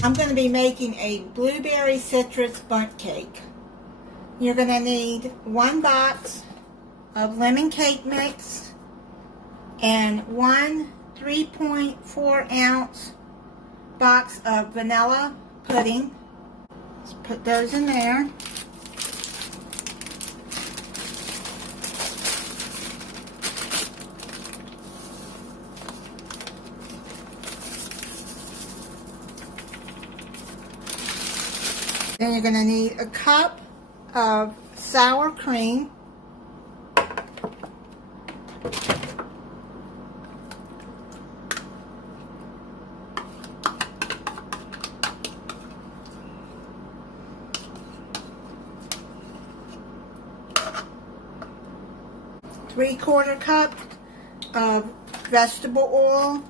I'm going to be making a blueberry citrus bundt cake. You're going to need 1 box of lemon cake mix and 1 3.4 ounce box of vanilla pudding. Let's put those in there. Then you're going to need a cup of sour cream. Three-quarter cup of vegetable oil.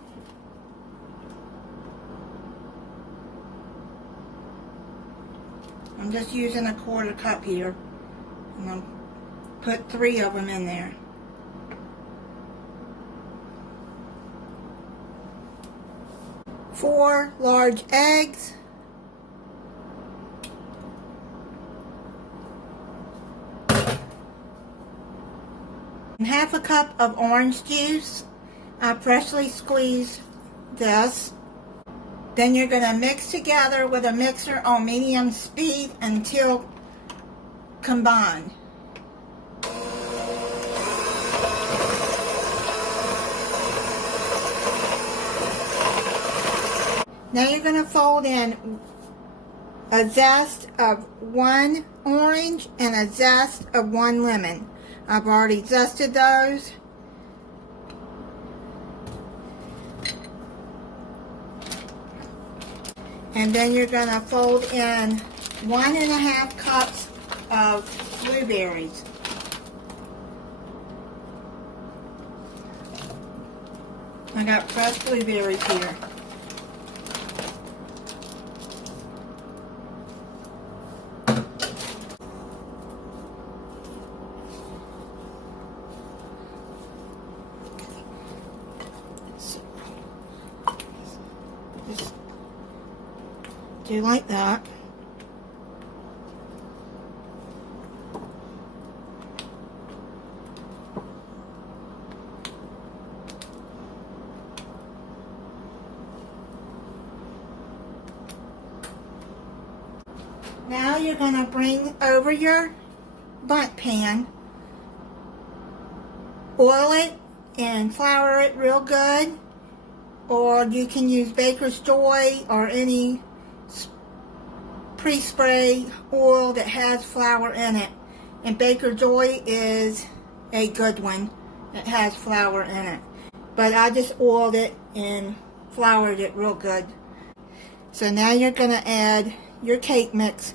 I'm just using a 1/4 cup here. I'm going to put 3 of them in there. Four large eggs. And 1/2 cup of orange juice. I freshly squeezed this. Then you're going to mix together with a mixer on medium speed until combined. Now you're going to fold in a zest of 1 orange and a zest of 1 lemon. I've already zested those. And then you're going to fold in 1.5 cups of blueberries. I got fresh blueberries here. Do you like that? Now you're going to bring over your Bundt pan, oil it and flour it real good, or you can use Baker's Joy or any pre-spray oil that has flour in it, and Baker's Joy is a good one that has flour in it, but I just oiled it and floured it real good. So now you're going to add your cake mix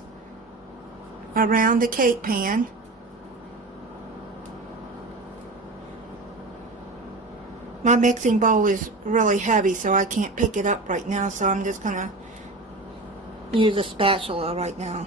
around the cake pan. My mixing bowl is really heavy, so I can't pick it up right now, so I'm just going to use a spatula right now.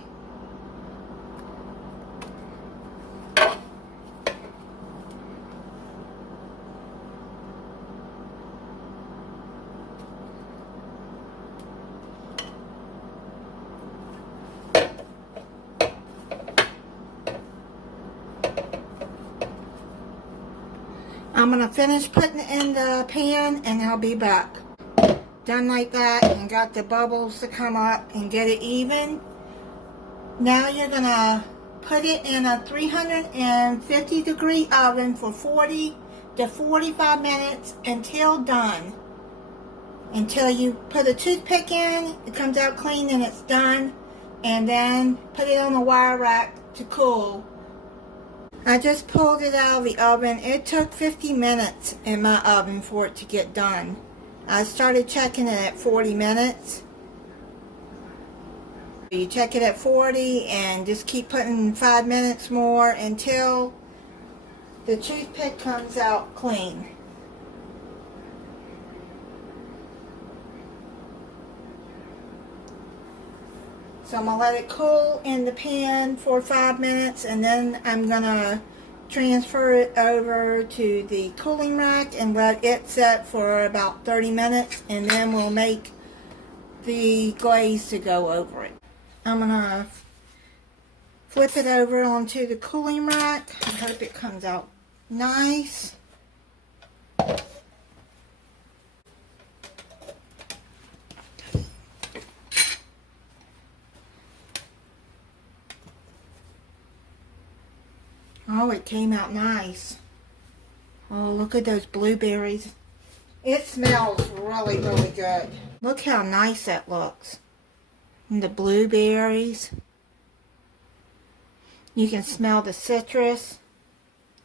I'm going to finish putting it in the pan and I'll be back. Done like that and got the bubbles to come up and get it even. Now you're going to put it in a 350 degree oven for 40 to 45 minutes until done. Until you put a toothpick in, it comes out clean and it's done. And then put it on a wire rack to cool. I just pulled it out of the oven. It took 50 minutes in my oven for it to get done. I started checking it at 40 minutes. You check it at 40 and just keep putting 5 minutes more until the toothpick comes out clean. So I'm going to let it cool in the pan for 5 minutes, and then I'm going to transfer it over to the cooling rack and let it set for about 30 minutes, and then we'll make the glaze to go over it. I'm going to flip it over onto the cooling rack. I hope it comes out nice. Oh, it came out nice. Oh, look at those blueberries. It smells really, really good. Look how nice that looks. And the blueberries. You can smell the citrus,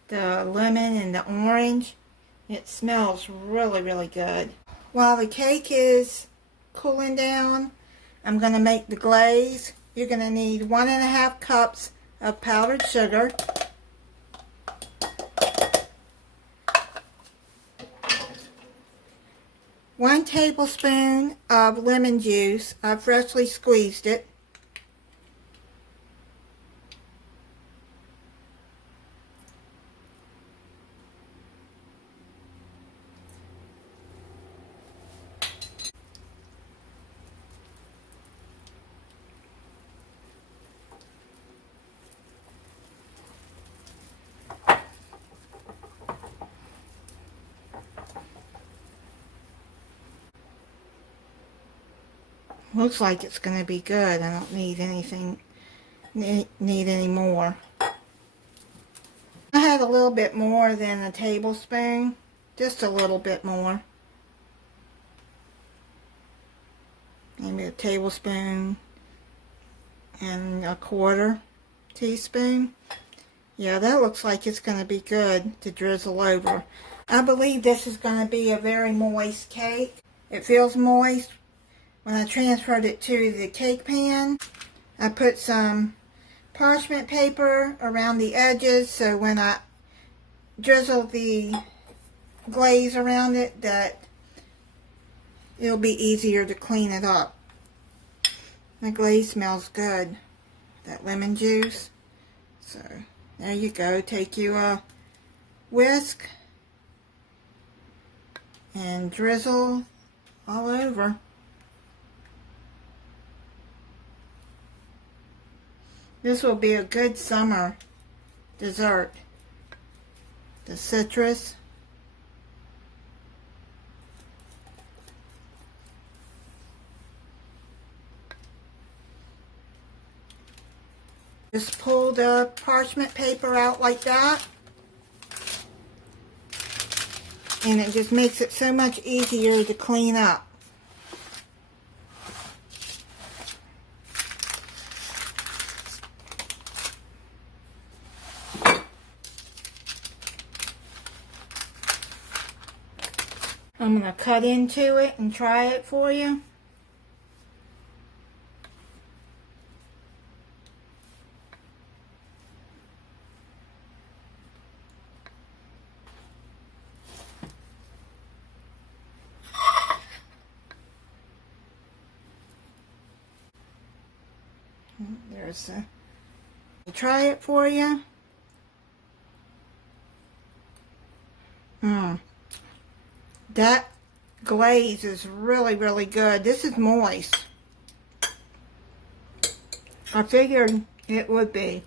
the lemon, and the orange. It smells really, really good. While the cake is cooling down, I'm going to make the glaze. You're going to need 1.5 cups of powdered sugar. 1 tablespoon of lemon juice. I freshly squeezed it. Looks like it's going to be good. I don't need anything, need any more. I had a little bit more than a tablespoon, just a little bit more. Maybe a tablespoon and 1/4 teaspoon. Yeah, that looks like it's going to be good to drizzle over. I believe this is going to be a very moist cake. It feels moist. When I transferred it to the cake pan, I put some parchment paper around the edges so when I drizzle the glaze around it, that it'll be easier to clean it up. The glaze smells good. That lemon juice. So there you go. Take you a whisk and drizzle all over. This will be a good summer dessert. The citrus. Just pull the parchment paper out like that. And it just makes it so much easier to clean up. I'm going to cut into it and try it for you. There's a... Try it for you. That glaze is really, really good. This is moist. I figured it would be.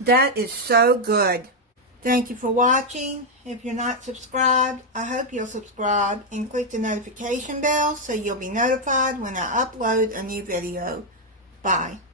That is so good. Thank you for watching. If you're not subscribed, I hope you'll subscribe and click the notification bell so you'll be notified when I upload a new video. Bye.